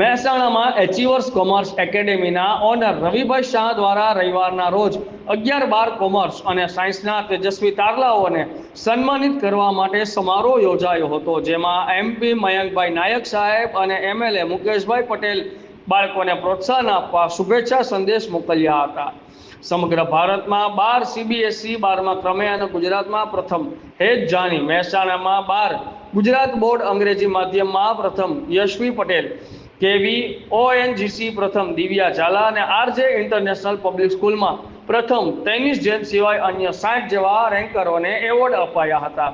મહેસાણામાં એચિવર્સ commerce એકેડેમીના honour રવિભાઈ શાહ દ્વારા રવિવારના રોજ 11-12 કોમર્સ અને સાયન્સના તેજસ્વી તારલાઓને સન્માનિત કરવા માટે સમારોહ યોજાયો હતો, જેમાં MP મયંકભાઈ નાયક સાહેબ અને MLA મુકેશભાઈ પટેલ બાળકોને પ્રોત્સાહન આપવા શુભેચ્છા સંદેશ મોકલ્યા હતા. સમગ્ર ભારતમાં 12 CBSE 12મા ક્રમે અને ગુજરાતમાં પ્રથમ હેજ જાની મહેસાણામાં 12 ગુજરાત બોર્ડ અંગ્રેજી માધ્યમમાં પ્રથમ યશવી પટેલ, કેવી ONGC પ્રથમ દિવ્યા ઝાલા અને RJ ઇન્ટરનેશનલ પબ્લિક સ્કૂલમાં પ્રથમ ટેનિસ જૈન સિવાય અન્ય 60 જેવા રેન્કરોને એવોર્ડ અપાયા હતા.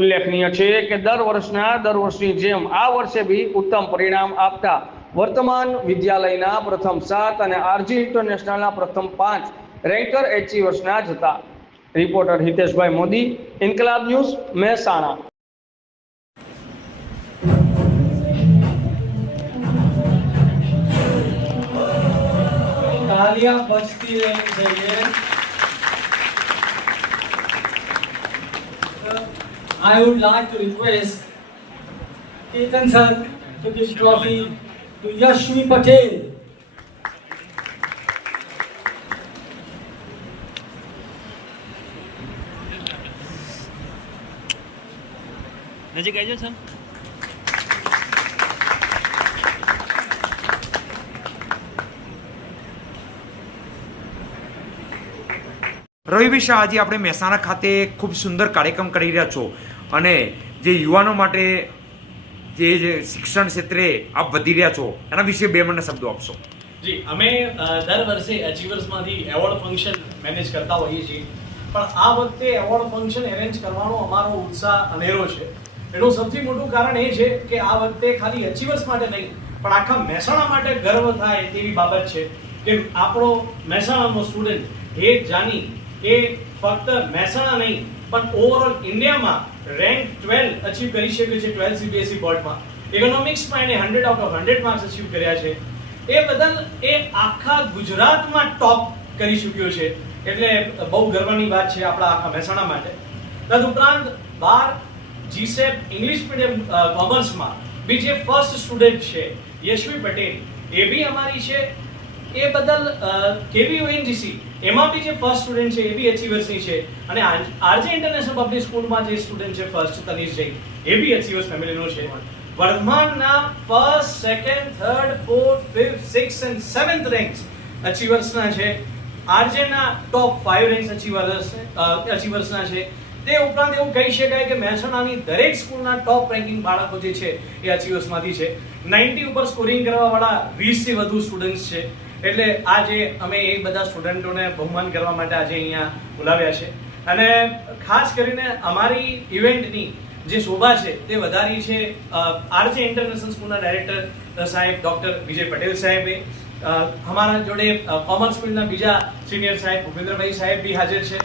ઉલ્લેખનીય છે કે દર વર્ષની જેમ આ વર્ષે બી ઉત્તમ પરિણામ આપતા વર્તમાન વિદ્યાલયના પ્રથમ 7 અને RJ ઇન્ટરનેશનલના પ્રથમ 5 રેન્કર એચિવર્સના જ હતા. રિપોર્ટર હિતેશભાઈ મોદી, ઇન્કલાબ ન્યૂઝ, મહેસાણા. तालियां बजती रहनी चाहिए. I would like to request Ketan sir to give trophy to Yashvi Patel. નજીક આવજો સર. રવિભાઈ શાહ, આજે આપણે મહેસાણા ખાતે ખૂબ સુંદર કાર્યક્રમ કરી રહ્યા છો અને જે યુવાનો માટે જે શિક્ષણ ક્ષેત્રે આપ વધી રહ્યા છો એના વિશે બે મને શબ્દો આપશો. જી, અમે દર વર્ષે અચીવર્સમાંથી એવોર્ડ ફંક્શન મેનેજ કરતા હોઈએ છીએ, પણ આ વખતે એવોર્ડ ફંક્શન એરેન્જ કરવાનો અમારો ઉત્સાહ અનેરો છે. એનું સૌથી મોટું કારણ એ છે કે આ વખતે ખાલી અચીવર્સ માટે નહીં પણ આખા મહેસાણા માટે ગર્વ થાય તેવી બાબત છે કે આપણો મહેસાણાનો સ્ટુડન્ટ હેત જાની એ ફક્ત મહેસાણા નહીં પણ ઓવરઓલ ઇન્ડિયામાં રેન્ક 12 અચીવ કરી શકે છે. 12 CBSE બોર્ડમાં ઇકોનોમિક્સમાં એને 100 આઉટ ઓફ 100 માર્ક્સ અચીવ કર્યા છે. એ બદલ એ આખા ગુજરાતમાં ટોપ કરી ચૂક્યો છે, એટલે બહુ ગર્વની વાત છે આપણા આખા મહેસાણા માટે. તદુપરાંત 12 GSEP ઇંગ્લિશ મીડિયમ કોમર્સમાં બી જે ફર્સ્ટ સ્ટુડન્ટ છે યશવી પટેલ, એ બી અમારી છે. એ બદલ કેવી ONGC એમાં બી જે ફર્સ્ટ સ્ટુડન્ટ છે એ બી એચિવર્સની છે, અને RJ ઇન્ટરનેશનલ પબ્લિક સ્કૂલમાં જે સ્ટુડન્ટ છે ફર્સ્ટ તનિષ જૈન, એ બી એચિવર્સ ફેમિલીનો છે. વર્ધમાનના first, second, third, fourth, fifth, sixth and seventh ranks અચીવર્સના છે. RJના ટોપ 5 રેન્ક્સ અચીવર્સના છે. તે ઉપરાંત એવું કહી શકાય કે મહેસાણાની દરેક સ્કૂલના ટોપ રેન્કિંગ બાળકો જે છે એ અચીવર્સમાંથી છે. 90 ઉપર સ્કોરિંગ કરવાવાળા 20 થી વધુ સ્ટુડન્ટ્સ છે. એટલે આજે અમે એ બધા સ્ટુડન્ટોને બહુમાન કરવા માટે આજે અહીંયા બોલાવ્યા છે, અને ખાસ કરીને અમારી ઇવેન્ટની જે શોભા છે તે વધારી છે RJ ઇન્ટરનેશનલ સ્કૂલના ડાયરેક્ટર સાહેબ ડોક્ટર વિજય પટેલ સાહેબે. અમારા જોડે કોમર્સ ફિલ્ડના બીજા સિનિયર સાહેબ ભૂપેન્દ્રભાઈ સાહેબ બી હાજર છે.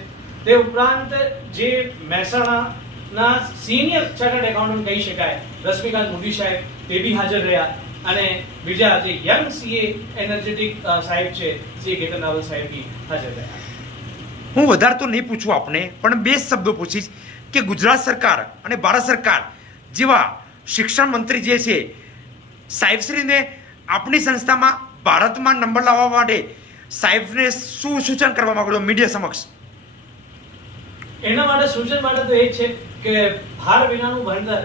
તે ઉપરાંત જે મહેસાણાના સિનિયર ચાર્ટર્ડ એકાઉન્ટન્ટ કહી શકાય રશ્મિકાંત મોદી સાહેબ, તે બી હાજર રહ્યા, અને બીજા જે યંગ CA એનર્જેટિક સાહેબ છે શ્રી કેતન રાવલ સાહેબ બી હાજર રહ્યા. હું વધારે તો નહીં પૂછું આપને, પણ બે શબ્દો પૂછીશ કે ગુજરાત સરકાર અને ભારત સરકાર જેવા શિક્ષણ મંત્રી જે છે સાહેબશ્રીને આપણી સંસ્થામાં ભારતમાં નંબર લાવવા માટે સાહેબને શું સૂચન કરવા માંગો છો મીડિયા સમક્ષ? એના માટે સૂચન માટે તો એ જ છે કે ભાર વિનાનું ભણતર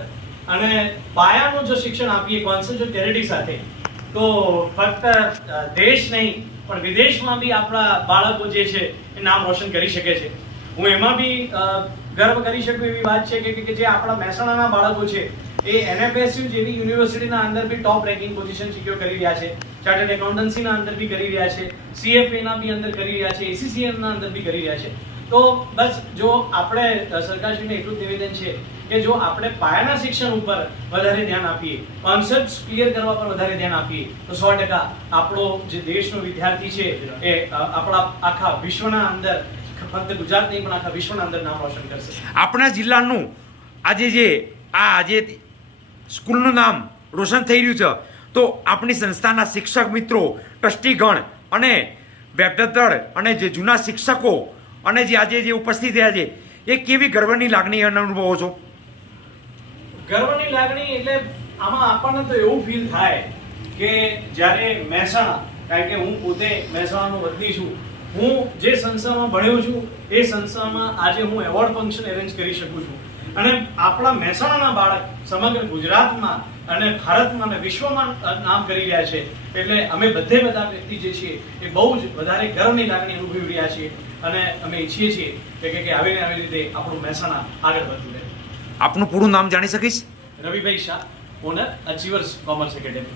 અને પાયાનું જો શિક્ષણ આપીએ કોન્સન્ટ્રેટેડ સાથે, તો ફક્ત દેશ નહીં પણ વિદેશમાં બી આપણા બાળકો જે છે એ નામ રોશન કરી શકે છે. હું એમાં બી ગર્વ કરી શકું એવી વાત છે કે જે આપણા મહેસાણાના બાળકો છે એ NFSU જેવી યુનિવર્સિટીના અંદર બી ટોપ રેન્કિંગ પોઝિશન સિક્યોર કરી રહ્યા છે, ચાર્ટર્ડ એકાઉન્ટન્સીના અંદર બી કરી રહ્યા છે, CFA ના બી અંદર કરી રહ્યા છે, ACCM ના અંદર બી કરી રહ્યા છે. તો બસ જો આપણે સરકારશ્રીને એટલું જ નિવેદન છે કે જો આપણે પાયાના શિક્ષણ ઉપર વધારે ધ્યાન આપીએ, કોન્સેપ્ટ્સ ક્લિયર કરવા પર વધારે ધ્યાન આપીએ, તો 100% આપણો જે દેશનો વિદ્યાર્થી છે એ આપણા આખા વિશ્વના અંદર, ફક્ત ગુજરાત નહીં પણ આખા વિશ્વના અંદર નામ રોશન કરશે. આપણા જિલ્લાનું આજે સ્કૂલનું નામ રોશન થઈ રહ્યું છે, તો આપણી સંસ્થાના શિક્ષક મિત્રો, ટ્રસ્ટીગણ અને વેબદળ અને જે જૂના શિક્ષકો અને જે આજે જે ઉપસ્થિત થયા છે એ કેવી ગર્વની લાગણી અનુભવો છો? ગર્વની લાગણી એટલે આમાં આપણને તો એવું ફીલ થાય કે જ્યારે મહેસાણા, કારણ કે હું પોતે મહેસાણાનો વતની છું, હું જે સંસ્થામાં ભણ્યો છું એ સંસ્થામાં આજે હું એવોર્ડ ફંક્શન એરેન્જ કરી શકું છું. અને આપણા મહેસાણાના બાળક સમગ્ર ગુજરાતમાં અને ભારતમાં અને વિશ્વમાં નામ કરી રહ્યા છે. એટલે અમે બધા વ્યક્તિ જે છીએ એ બહુ જ વધારે ગર્વની લાગણી અનુભવી રહ્યા છીએ અને અમે ઈચ્છીએ છીએ કે આવી રીતે આપણું મહેસાણા આગળ વધતું રહે. આપનું પૂરું નામ જાણી શકીશ? રવિભાઈ Shah, owner Achievers Commerce academy.